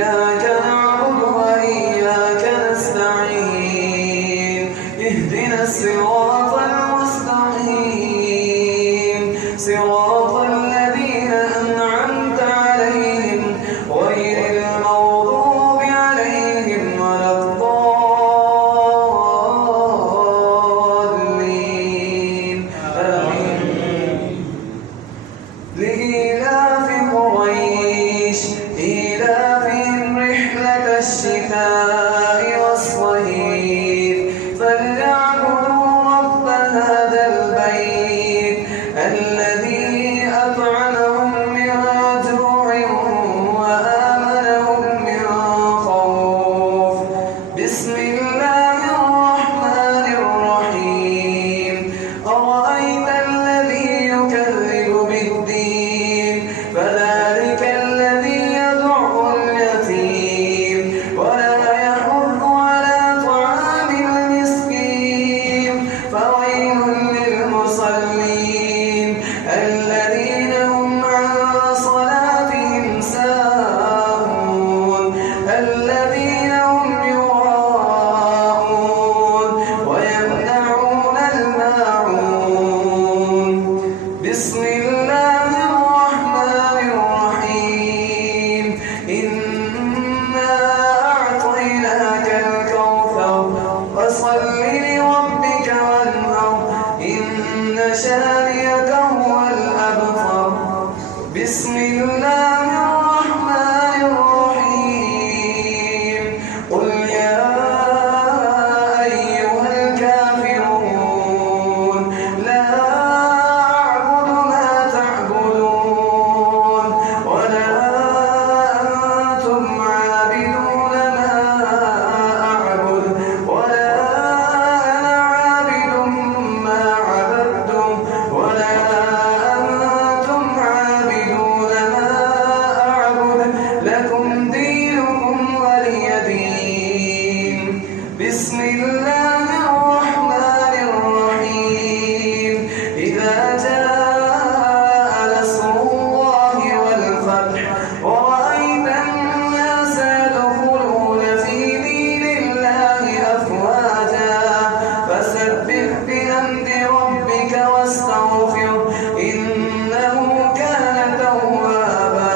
إياك نعبد وإياك نستعين اهدنا الصراط المستقيم صراط الذين أنعمت عليهم غير المغضوب عليهم ولا الضالين آمين. لإيلاف قريش إيلافهم رحلة الشتاء والصيف فليعبدوا رب هذا البيت الذي أطعمهم من جوع وآمنهم من خوف. بسم الله الرحمن الرحيم. أرأيت الذي يكذب بالدين فذلك الذي يدع اليتيم ولا يحض على طعام المسكين فويل للمصلين الذين هم عن صلاتهم ساهون الذين هم يراءون ويمنعون الماعون. بسم الله الرحمن الرحيم. إنا أعطيناك الكوثر فصل لربك وانحر إن شانئك هو الأبتر. بسم الله الرحمن الرحيم. قل يا أيها الكافرون لا أعبد ما تعبدون ولا أنتم عابدون ما أعبد ولا أنا عابد ما عبدتم ولا أنتم عابدون ما أعبد لكم دينكم ولي دين. بسم الله الرحمن الرحيم. إذا جاء نصر الله والفتح ورأيت الناس يدخلون في دين الله أفواجا فسبح بحمد ربك واستغفر إنه كان توابا.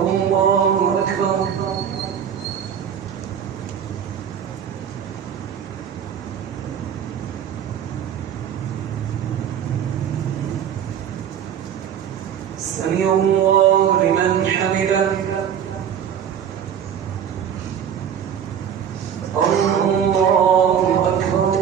الله أكبر. سمع الله لمن حمده. الله أكبر.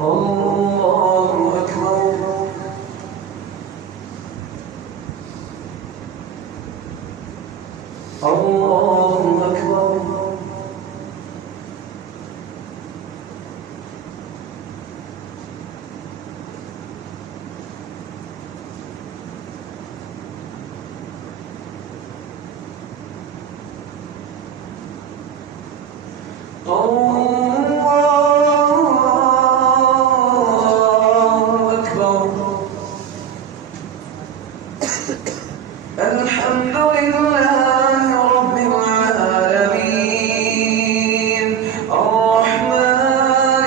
الله أكبر. الله أكبر. الله أكبر. الحمد لله رب العالمين الرحمن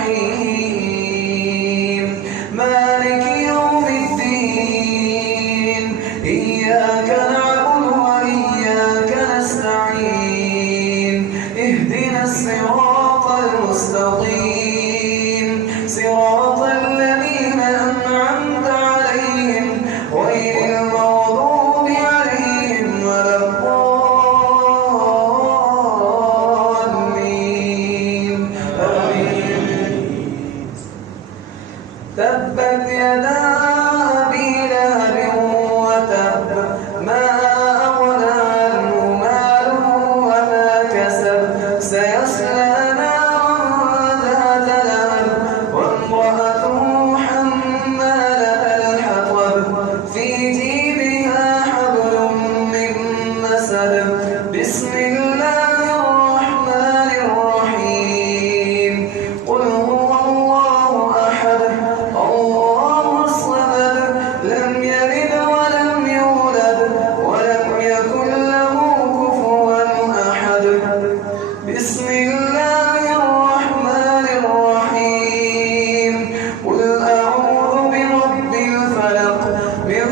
الرحيم مالك يوم الدين إياك نعبد وإياك نستعين اهدنا الصراط المستقيم صراط الذين أنعمت عليهم غير المغضوب عليهم ولا الضالين آمين. تبت يدا أبي لهب وتب ما أغنى عنه ماله وما كسب سيصلى نارا ذات بسم الله الرحمن الرحيم قل أعوذ برب الفلق من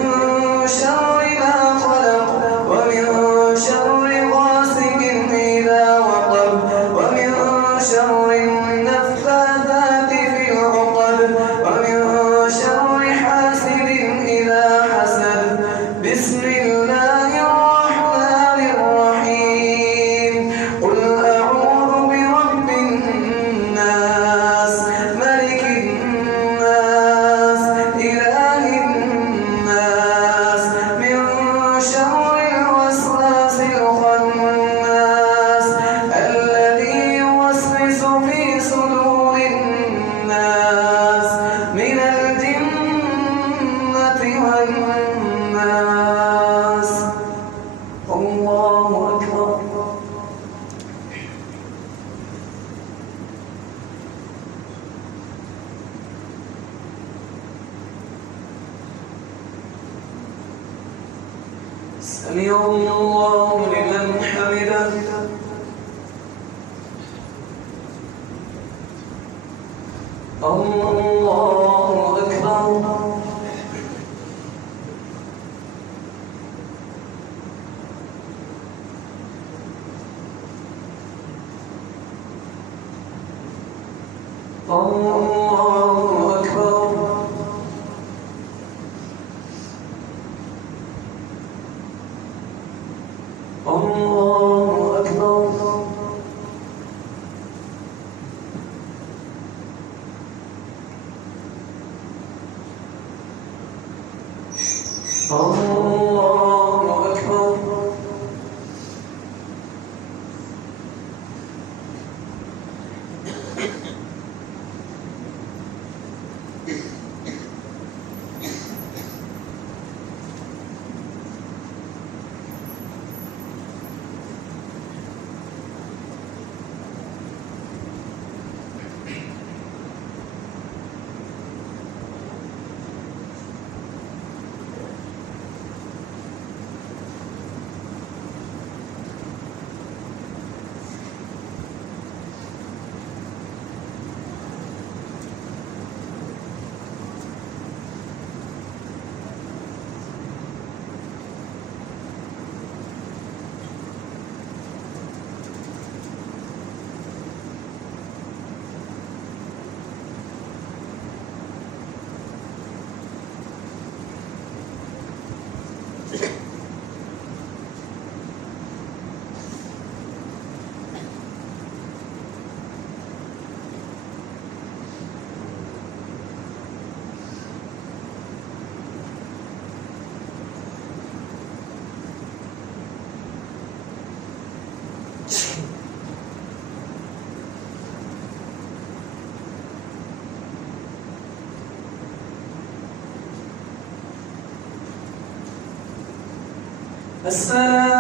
شر ما خلق ومن شر غاسق إذا وقب ومن شر النفاثات في العقد ومن شر حاسد إذا حسد بسم الله الرحمن الرحيم قل أعوذ برب الناس ملك الناس إله الناس من شر الوسواس الخناس الذي يوسوس في صدور الناس من الجنة والناس. الله أكبر. سمع الله لمن حمده. الله أكبر. الله أكبر. الله أكبر. الله أكبر. السلام